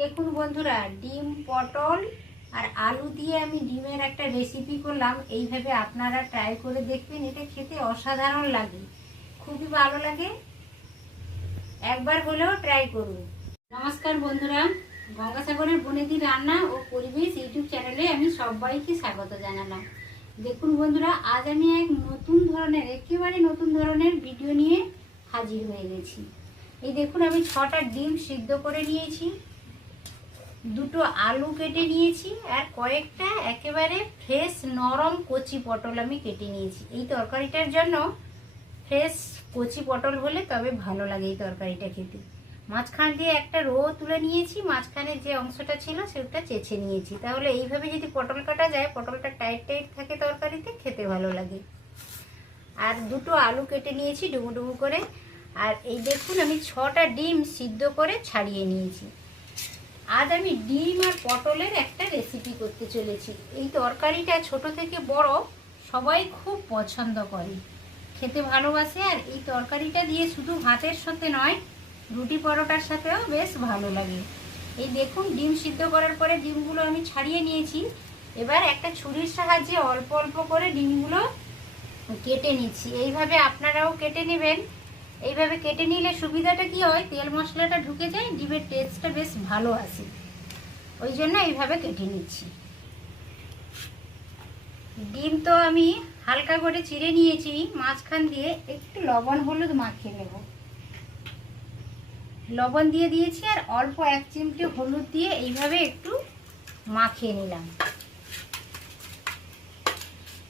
দেখুন বন্ধুরা, ডিম পটল আর আলু দিয়ে আমি ডিমের একটা রেসিপি করলাম। এইভাবে আপনারা ট্রাই করে দেখবেন, এটা খেতে অসাধারণ লাগে, খুবই ভালো লাগে, একবার হলেও ট্রাই করুন। নমস্কার বন্ধুরা, গঙ্গাসাগরের বনেদি রান্না ও পরিবেশ ইউটিউব চ্যানেলে আমি সবাইকে স্বাগত জানালাম। দেখুন বন্ধুরা, আজ আমি একেবারে নতুন ধরনের ভিডিও নিয়ে হাজির হয়ে গেছি। এই দেখুন, আমি 6টা ডিম সিদ্ধ করে নিয়েছি, 2টো আলু কেটে নিয়েছি, আর কয়েকটা একেবারে ফ্রেশ নরম কচি পটল আমি কেটে নিয়েছি। এই তরকারিটার জন্য ফ্রেশ কচি পটল হলে তবে ভালো লাগে এই তরকারিটা খেতে। মাঝখান দিয়ে একটা রো তুলে নিয়েছি, মাঝখানে যে অংশটা ছিল সেটা চেঁচে নিয়েছি। তাহলে এইভাবে যদি পটল কাটা যায়, পটলটা টাইট টাইট থাকে, তরকারিতে খেতে ভালো লাগে। আর 2টো আলু কেটে নিয়েছি ডুমু ডুমু করে। আর এই দেখুন, আমি 6টা ডিম সিদ্ধ করে ছাড়িয়ে নিয়েছি। আজ আমি ডিম আর পটলের একটা রেসিপি করতে চলেছি। এই তরকারিটা ছোট থেকে বড় সবাই খুব পছন্দ করে, খেতে ভালোবাসে। আর এই তরকারিটা দিয়ে শুধু ভাতের সাথে নয়, রুটি পরোটার সাথেও বেশ ভালো লাগে। এই দেখুন, ডিম সিদ্ধ করার পরে ডিমগুলো আমি ছাড়িয়ে নিয়েছি। এবার একটা ছুরির সাহায্যে অল্প অল্প করে ডিমগুলো কেটে নিচ্ছি। এইভাবে আপনারাও কেটে নেবেন। এইভাবে কেটে নিলে সুবিধাটা কি হয়, তেল মশলাটা ঢুকে যায়, ডিমের টেস্টটা বেশ ভালো আসে। ওই জন্য এইভাবে কেটে নিচ্ছি। ডিম তো আমি হালকা করে চিড়ে নিয়েছি, মাঝখান দিয়ে একটু লবণ হলুদ মাখিয়ে নেব। লবণ দিয়ে দিয়েছি, আর অল্প 1 চিমটে হলুদ দিয়ে এইভাবে একটু মাখিয়ে নিলাম।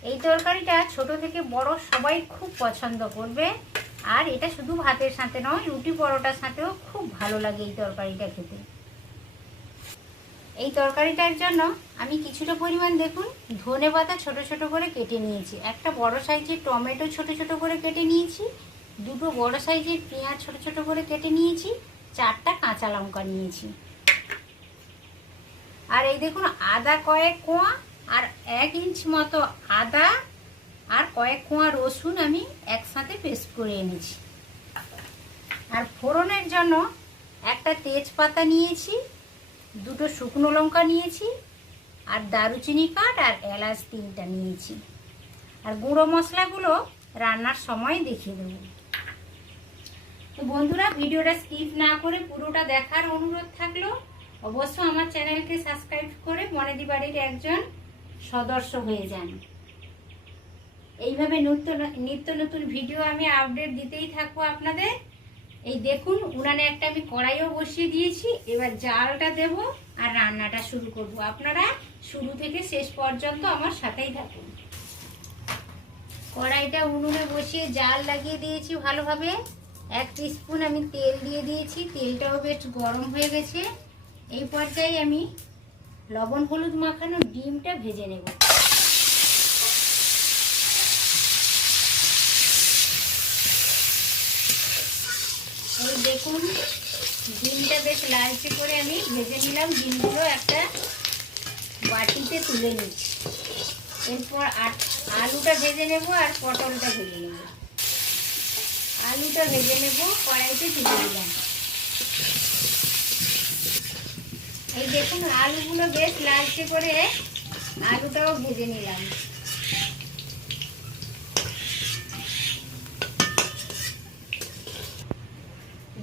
এই তরকারিটা ছোট থেকে বড় সবাই খুব পছন্দ করবে। আর এটা শুধু ভাতের সাথে নয়, রুটি পরোটার সাথেও খুব ভালো লাগে এই তরকারিটা খেতে। এই তরকারিটার জন্য আমি কিছুটা পরিমাণ দেখুন ধনেপাতা ছোট ছোট করে কেটে নিয়েছি, একটা বড় সাইজের টমেটো ছোট ছোট করে কেটে নিয়েছি, 2টো বড় সাইজের পেঁয়াজ ছোট ছোট করে কেটে নিয়েছি, 4টা কাঁচা লঙ্কা নিয়েছি। আর এই দেখুন, আদা কয়েক কোয়া, আর 1 ইঞ্চ মতো আদা আর কয়েক কোয়া রসুন আমি একসাথে পেস্ট করে এনেছি। আর ফোড়নের জন্য একটা তেজপাতা নিয়েছি, 2টো শুকনো লঙ্কা নিয়েছি, আর দারুচিনি কাঠ আর এলাচ 3টা নিয়েছি। আর গুঁড়ো মশলাগুলো রান্নার সময় দেখিয়ে দেবো। তো বন্ধুরা, ভিডিওটা স্কিপ না করে পুরোটা দেখার অনুরোধ থাকলো। অবশ্য আমার চ্যানেলকে সাবস্ক্রাইব করে বনেদি বাড়ির একজন সদস্য হয়ে যান। এইভাবে নিত্য নতুন ভিডিও আমি আপডেট দিতেই থাকবো আপনাদের। এই দেখুন, উনানে একটা আমি কড়াইও বসিয়ে দিয়েছি। এবার জালটা দেব আর রান্নাটা শুরু করব। আপনারা শুরু থেকে শেষ পর্যন্ত আমার সাথেই থাকুন। কড়াইটা উনুনে বসিয়ে জাল লাগিয়ে দিয়েছি ভালোভাবে। 1 টিস্পুন আমি তেল দিয়ে দিয়েছি, তেলটাও বেশ গরম হয়ে গেছে। এই পর্যায়ে আমি লবণ হলুদ মাখানো ডিমটা ভেজে নেব। এই দেখুন, ডিমটা বেশ লালচে করে আমি ভেজে নিলাম। ডিমগুলো একটা বাটিতে তুলে নিচ্ছি। এরপর আলুটা ভেজে নেব আর পটলটা ভেজে নেব। আলুটা ভেজে নেব, কড়াইতে তুলে দিলাম। এই দেখুন, আলুগুলো বেশ লালচে করে আলুটাও ভেজে নিলাম।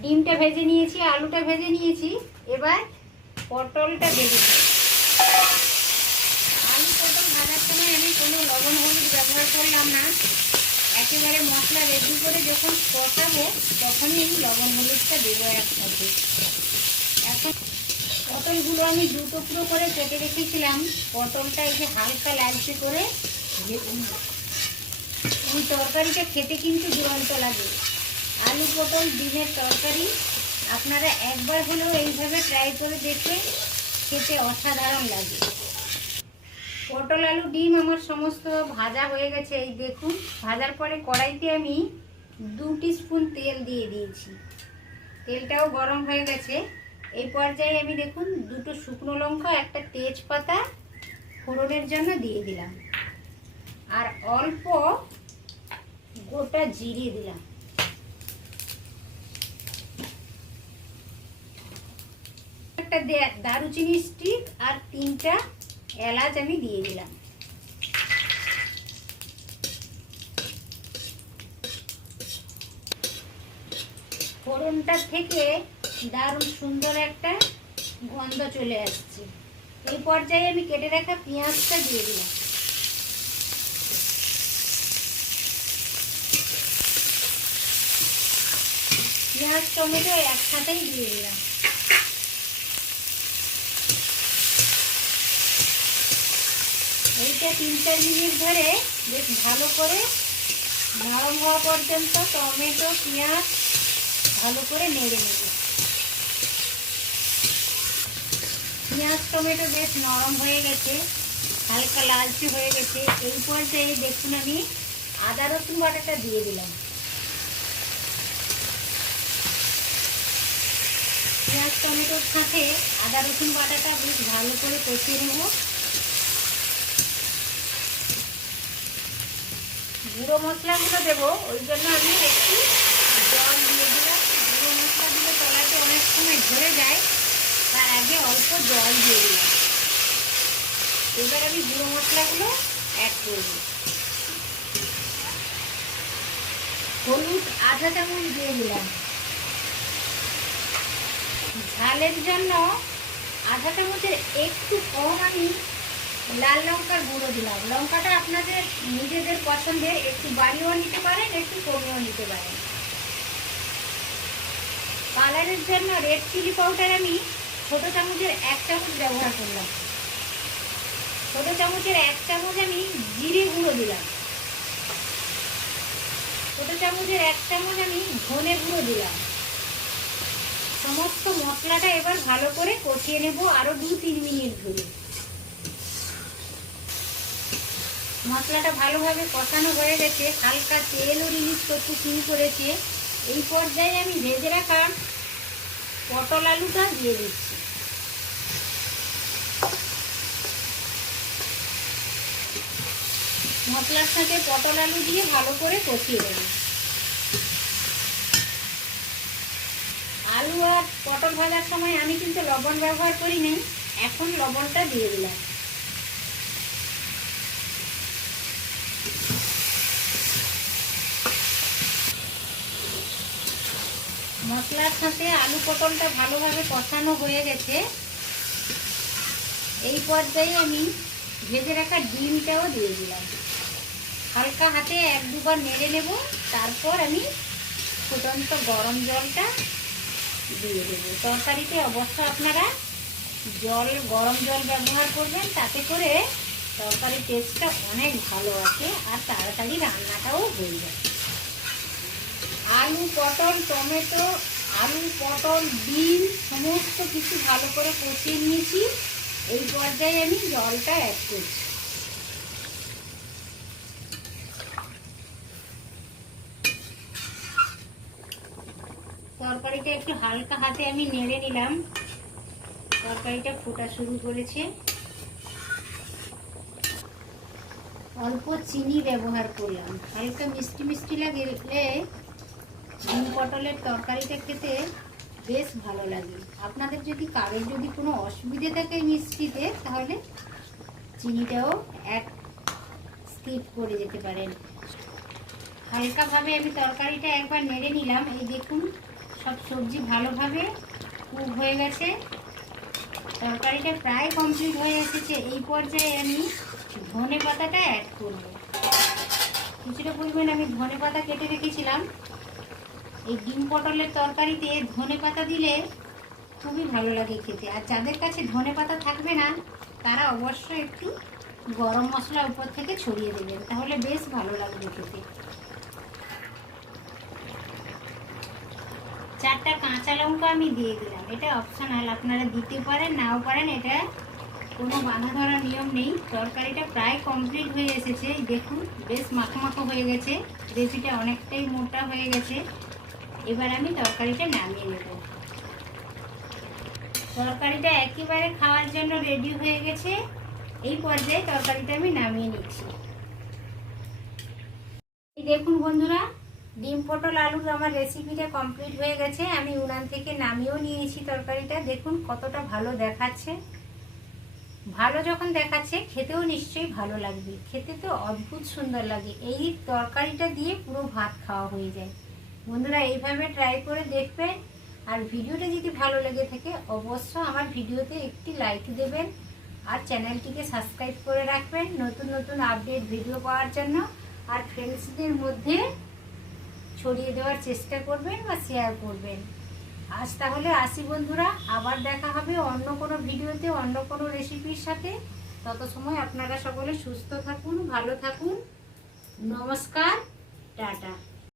ডিমটা ভেজে নিয়েছি, আলুটা ভেজে নিয়েছি। এবার পটলটা ভেজে নেব। আলু পটল ভাজার সময় আমি কোনো লবণ হলুদ ব্যবহার করলাম না। একেবারে মশলা রেডি করে যখন কষাবো তখনই এই লবণ হলুদটা দেবো একসাথে। এখন পটলগুলো আমি 2 টুকরো করে কেটে রেখেছিলাম। পটলটা এই যে হালকা লালচে করে এই তরকারিটা খেতে কিন্তু দুরন্ত লাগে। আলু পটল ডিমের তরকারি আপনারা একবার হলেও এইভাবে ট্রাই করে দেখবেন, খেতে অসাধারণ লাগে। পটল আলু ডিম আমার সমস্ত ভাজা হয়ে গেছে। এই দেখুন, ভাজার পরে কড়াইতে আমি 2 টিস্পুন তেল দিয়ে দিয়েছি। তেলটাও গরম হয়ে গেছে। এই পর্যায়ে আমি দেখুন 2টো শুকনো লঙ্কা, একটা তেজপাতা ফোড়নের জন্য দিয়ে দিলাম, আর অল্প গোটা জিরে দিলাম। একটা দারুচিনি স্টিক আর 3টা এলাচ আমি দিয়ে দিলাম। ফোড়নটা থেকে দারুণ সুন্দর একটা গন্ধ চলে আসছে। এই পর্যায়ে আমি কেটে রাখা পেঁয়াজটা দিয়ে দিলাম। পেঁয়াজ টমেটো একসাথেই দিয়ে দিলাম। এইটা 3-4 মিনিট ধরে বেশ ভালো করে নরম হওয়া পর্যন্ত টমেটো পেঁয়াজ ভালো করে নেড়ে নেব। পেঁয়াজ টমেটো বেশ নরম হয়ে গেছে, হালকা লালচে হয়ে গেছে। এই পর্যায়ে দেখুন আমি আদা রসুন বাটাটা দিয়ে দিলাম। পেঁয়াজ টমেটোর সাথে আদা রসুন বাটাটা বেশ ভালো করে কষিয়ে নেব। গুঁড়ো মশলাগুলো দেবো, ওই জন্য আমি একটু জল দিয়ে দিলাম। গুঁড়ো মশলা দিলে তলাতে অনেক সময় ধরে যায়, তার আগে অল্প জল দিয়ে দিলাম। এবার আমি গুঁড়ো মশলাগুলো অ্যাড করব। হলুদ আধা চামচ দিয়ে দিলাম। ঝালের জন্য আধা চামচের একটু কম আমি লাল লঙ্কার গুঁড়ো দিলাম। লঙ্কাটা আপনাদের নিজেদের পছন্দের, একটু বাড়িয়েও নিতে পারেন, একটু কমিয়েও নিতে পারেন। কালারের জন্য রেড চিলি পাউডার আমি ছোট চামচের 1 চামচ ব্যবহার করলাম। ছোট চামচের 1 চামচ আমি জিরে গুঁড়ো দিলাম। ছোট চামচের 1 চামচ আমি ধনে গুঁড়ো দিলাম। সমস্ত মশলাটা এবার ভালো করে কষিয়ে নেব আরো 2-3 মিনিট ধরে। মশলাটা ভালোভাবে কষানো হয়ে গেছে, হালকা তেলও রিলিজ করতে শুরু করেছে। এই পর্যায়ে আমি ভেজে রাখা পটল আলুটা দিয়ে দিচ্ছি। মশলার সাথে পটল আলু দিয়ে ভালো করে কষিয়ে দেব। আলু আর পটল ভাজার সময় আমি কিন্তু লবণ ব্যবহার করি নাই, এখন লবণটা দিয়ে দিলাম। মশলার সাথে আলু পটলটা ভালোভাবে কষানো হয়ে গেছে। এই পর্যায়ে আমি ভেজে রাখা ডিমটাও দিয়ে দিলাম। হালকা হাতে 1-2 বার নেড়ে নেব, তারপর আমি ফুটন্ত গরম জলটা দিয়ে দেবো। তরকারিতে অবশ্য আপনারা গরম জল ব্যবহার করবেন, তাতে করে তরকারির টেস্টটা অনেক ভালো আছে আর তাড়াতাড়ি রান্নাটাও হয়ে যায়। আলু পটল টমেটো, আলু পটল ডিম সমস্ত কিছু ভালো করে কষিয়ে নিয়েছি। এই পর্যায়ে আমি জলটা অ্যাড করছি। তরকারিটা একটু হালকা হাতে আমি নেড়ে নিলাম। তরকারিটা ফোটা শুরু করেছে। অল্প চিনি ব্যবহার করলাম, হালকা মিষ্টি মিষ্টি লাগলে ডিম পটলের তরকারিটা খেতে বেশ ভালো লাগে। আপনাদের যদি কারোর কোনো অসুবিধে থাকে মিষ্টিতে, তাহলে চিনিটাও স্কিপ করে যেতে পারেন। হালকাভাবে আমি তরকারিটা একবার নেড়ে নিলাম। এই দেখুন সব সবজি ভালোভাবে কুক হয়ে গেছে, তরকারিটা প্রায় কমপ্লিট হয়ে এসেছে। এই পর্যায়ে আমি ধনে পাতাটা অ্যাড করব। কিছুটা পরিমাণ আমি ধনে পাতা কেটে রেখেছিলাম। এই ডিম পটলের তরকারিতে ধনে পাতা দিলে খুবই ভালো লাগে খেতে। আর যাদের কাছে ধনে পাতা থাকবে না, তারা অবশ্যই একটু গরম মশলা উপর থেকে ছড়িয়ে দেবেন, তাহলে বেশ ভালো লাগবে খেতে। 4টা কাঁচা লঙ্কা আমি দিয়ে দিলাম। এটা অপশনাল, আপনারা দিতে পারেন নাও পারেন, এটা কোনো বাঁধা ধরা নিয়ম নেই। তরকারিটা প্রায় কমপ্লিট হয়ে এসেছে। দেখুন বেশ মাখো মাখো হয়ে গেছে, গ্রেভিটা অনেকটাই মোটা হয়ে গেছে। এবার আমি তরকারিটা নামিয়ে নেব। তরকারিটা একেবারে খাওয়ার জন্য রেডি হয়ে গেছে। এই পর্যায়ে তরকারিটা আমি নামিয়ে নিচ্ছি। এই দেখুন বন্ধুরা, ডিম পটল আলুর আমার রেসিপিটা কমপ্লিট হয়ে গেছে। আমি উনান থেকে নামিয়েও নিয়েছি তরকারিটা। দেখুন কতটা ভালো দেখাচ্ছে। ভালো যখন দেখাচ্ছে খেতেও নিশ্চয়ই ভালো লাগবে। খেতে তো অদ্ভুত সুন্দর লাগে। এই তরকারিটা দিয়ে পুরো ভাত খাওয়া হয়ে যায়। বন্ধুরা এইভাবে ট্রাই করে দেখবেন। আর ভিডিওটা যদি ভালো লেগে থাকে অবশ্য আমার ভিডিওতে একটি লাইক দেবেন আর চ্যানেলটিকে সাবস্ক্রাইব করে রাখবেন নতুন নতুন আপডেট ভিডিও পাওয়ার জন্য। আর ফ্রেন্ডসদের মধ্যে ছড়িয়ে দেওয়ার চেষ্টা করবেন বা শেয়ার করবেন। আজ তাহলে আসি বন্ধুরা, আবার দেখা হবে অন্য কোনো ভিডিওতে অন্য কোনো রেসিপির সাথে। তত সময় আপনারা সকলে সুস্থ থাকুন, ভালো থাকুন। নমস্কার, টাটা।